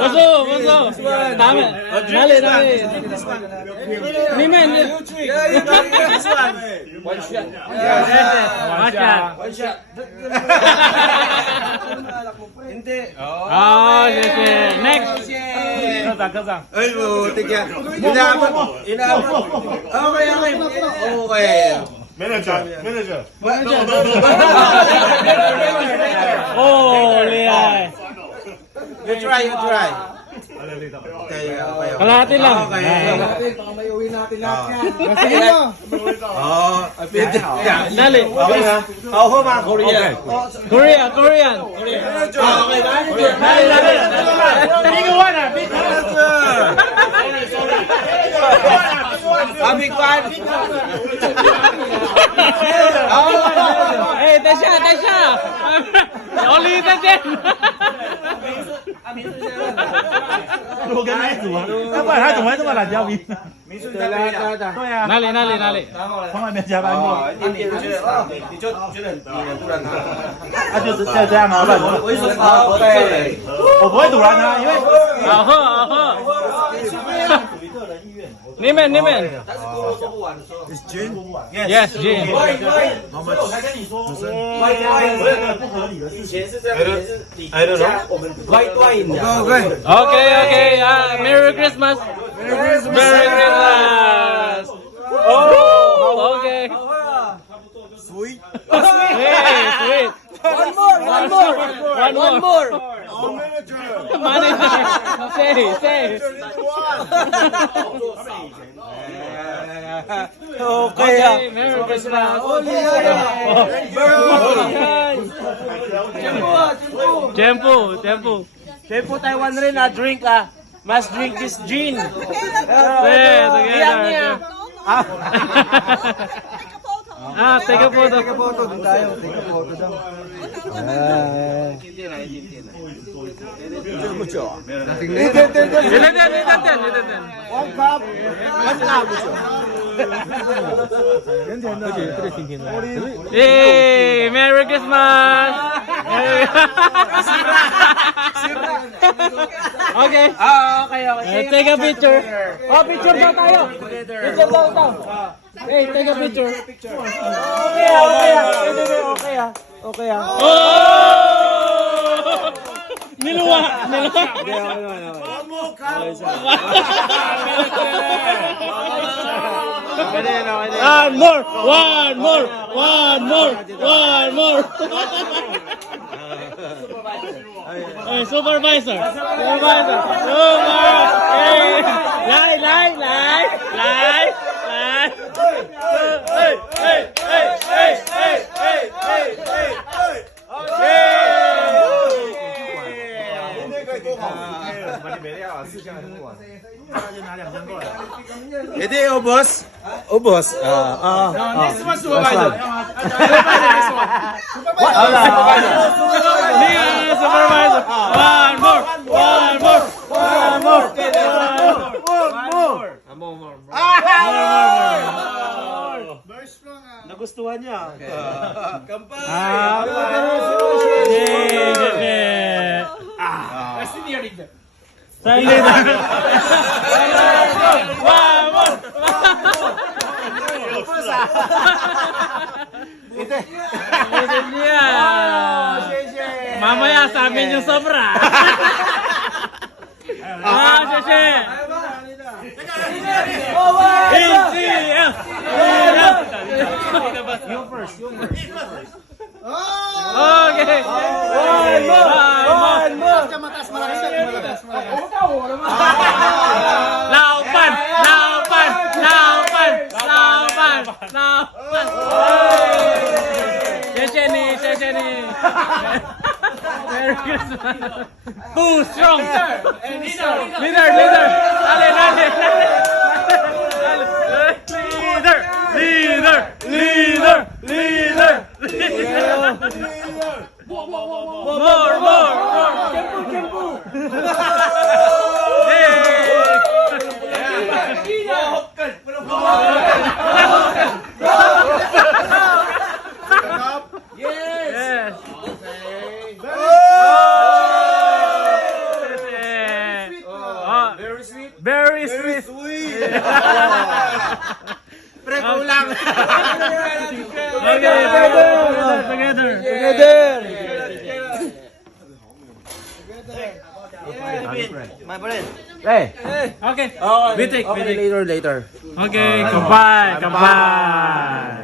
Puso. Dami. Dali. Nimen. One shot. One shot. Hindi. Next. Kazang. Ay, buti ka. Inaabot. Okay. Manager. Oh, Leay. You try. Kalahati lang. Baka may uwi natin lahat yan. Sige mo. Dali. Okay ha? Ako mga Korean. Korean. Okay ba? Dali. Big one. Big one. Hey, Tasha. Only the Jen. 我跟奶煮啊，要不然他怎么会这么懒觉迷？对啊，哪里？从来没加班过。你就觉得你能突然他？他就是这样吗？我一说好，对。我不会阻拦他，因为好喝。你们。但是锅做不完的时候。Yes, Jin. 我才跟你说，不合理的事情。以前是这样，以前是我们歪断的。Okay. Merry Christmas. Merry Christmas. Oh, okay. Sweet. Sweet. One more. Manager. Say. Okay. Merry Christmas. Tempo. Tempo Taiwan rin drink Must drink this gin. Together. Take a photo. Doon tayo. Take a photo daw. One cup. Hey, Merry Christmas. Okay. Take a picture. Picture daw tayo. Hey, take a picture. Okay. Oh! Niluwa. One more. Hey, supervisor. Hey, lie. Ito ubos. Next one supervisor. Supervisor. One more. Nagustuhan niya. Silent. Mamaya sa amin yung sobra. Sheshe. ACF. You first. Okay. One more. Laupan. Sheshe ni. Merry Christmas. Too strong. Leader. More. Yes. Very sweet. Pre, kulang. Okay, together. My friend. Okay. Bitik. Later. Okay, goodbye. Goodbye.